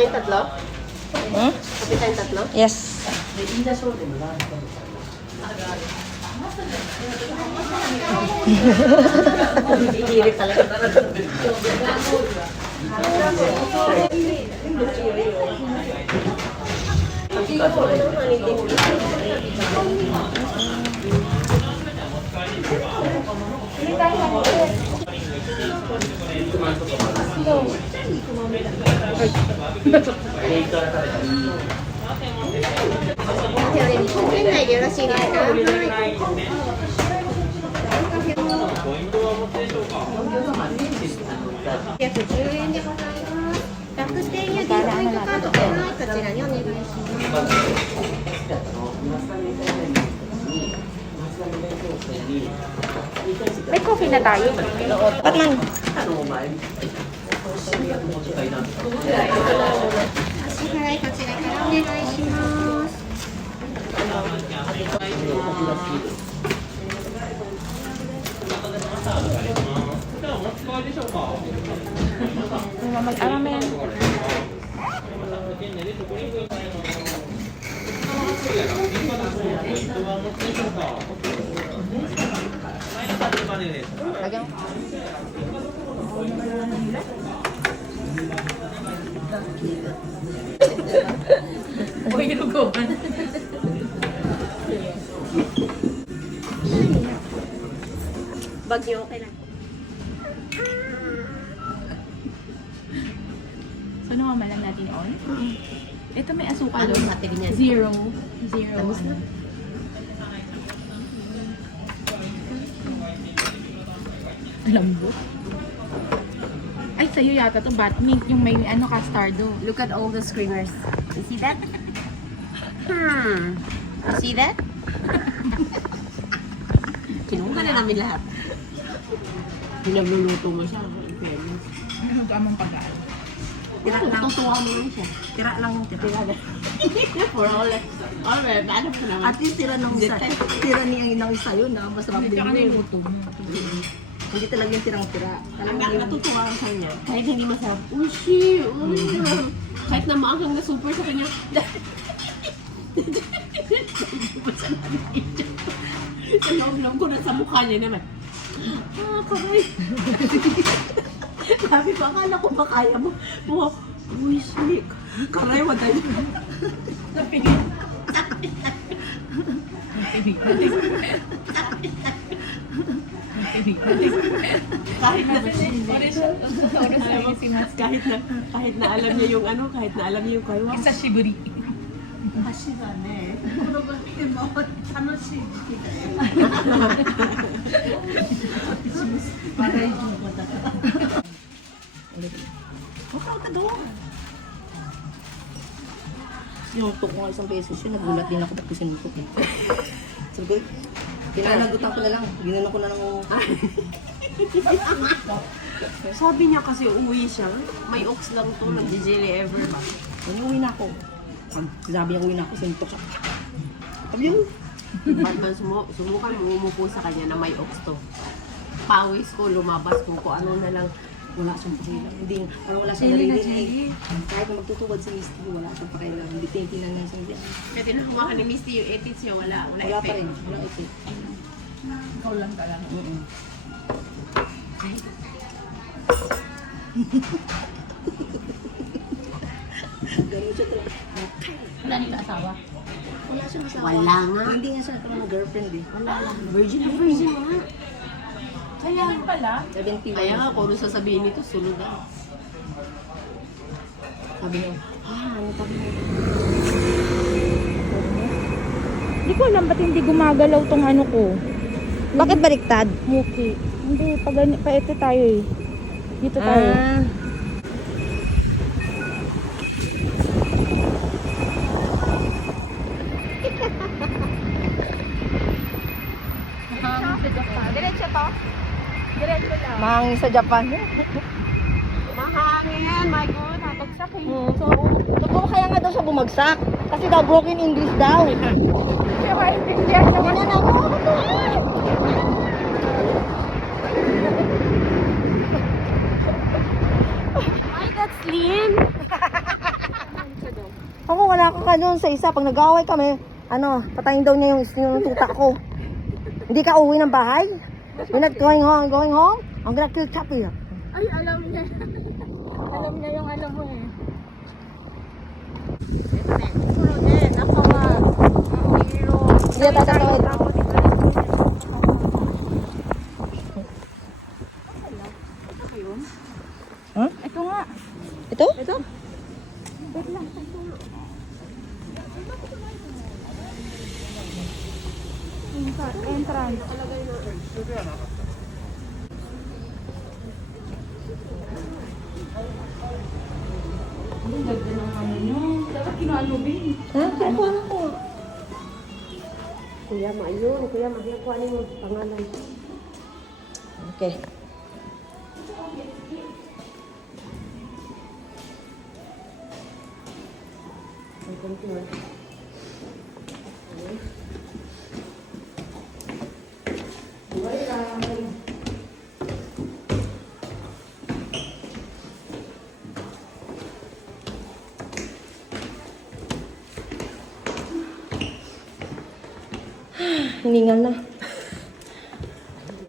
tayong tatlo? Hmm? Kape tayong tatlo? Yes. Hihirit talaga.店内でよろしいですか？約10円でございます。楽天や D ポイントカードはい、こちらにお願いします。May coffee na tayo. Ba't man? 支払いこちらからお願いします。Mag-alam yan. Lagyan mo. Uy, lugoban. Bag niyo, okay lang. So, naman lang natin on. Ito may asukal Anong doon. battery niya? Zero. Tamis na? Lambot. Ay, sa'yo yata to Batmink. Yung may ano, castardo. Look at all the screamers. You see that? You see that? Kinuha na namin lahat. Pinagluluto mo siya. Ano ka amang pag-aal? Tira lang. Tutuwa mo lang siya. Tira lang. Tira lang. For all. Alright, paano po naman? At least tira ng isa. Tira niya ng isa yun. Masarap Hindi din ka yun. niluto mo. Hindi talaga yung tirang-tira. Ang natutuwa ko sa kanya. Kahit hindi masarap. Ushi! Kahit na maanghang na super sa kanya. Sa loob-loob ko na sa mukha niya naman. Karay. Sabi ko, akala ko ba kaya mo? Uy, sweet. Karay, waday. Napigil. Kahit na alam niya yung ano, kahit na alam niya yung kaiwa. Isa shiburi. Sinuntok ko nga isang beses yun. Nagulat din ako bakit sinuntok eh. Sabi ko, pinanagutan ko na lang. Ginanon ko na lang. Sabi niya kasi uuwi siya. May ox lang to, nag-jelly ever ba? Uwi na ako. Pag sabi niya uwi na ako, sinuntok siya. Sabi yun. Batman, sumukan mo umupo sa kanya na may ox to. Pawis ko, lumabas ko, kung ano na lang. Wala siyang pakialam. Hindi, parang wala siyang narinig. Kahit na magtutubad si Misty, wala siyang pakialam. Hindi tingnan niya siyang diyan. Kaya tinakuha ka ni Misty yung edits niya, wala Wala pa effect. rin. Wala ito. Ikaw lang ka lang. Ganun siya talaga. Wala nila asawa. Wala siyang asawa. Wala nga. Hindi nga siya nagkaroon ng girlfriend eh. Wala lang. Virgin na virgin nga. Kaya pala. 71. Kaya nga, kung ano sasabihin nito, sunod na. Sabi niya, ano pa rin? Hindi ko alam ba't hindi gumagalaw tong ano ko. Bakit baliktad? Muki. Hindi, pa ito tayo eh. Dito tayo. Diretso to? Diretso lang. Mahangin sa Japan. Mahangin, my God. Habagsak eh. So, totoo kaya nga daw siya bumagsak. Kasi daw broken English daw. Kaya maintindihan naman. Ano na ako? Ay, that's slim. Ako, wala ka doon sa isa. Pag nag-away kami, patayin daw niya yung tuta ko. Hindi ka uwi ng bahay? You're not going home? I'm gonna kill Chappy. Ay, alam niya. Alam niya yung alam mo eh. Hindi na tatatawid. Huh? Ito nga. Ito? Ito? Entrance. Ang ganda ng ano nyo. Dapat kinaalubin. Ha? Kinukuha na ko. Kuya, maayun. Kuya, mahiyakuha niyo yung pangalan. Okay. Hiningal na.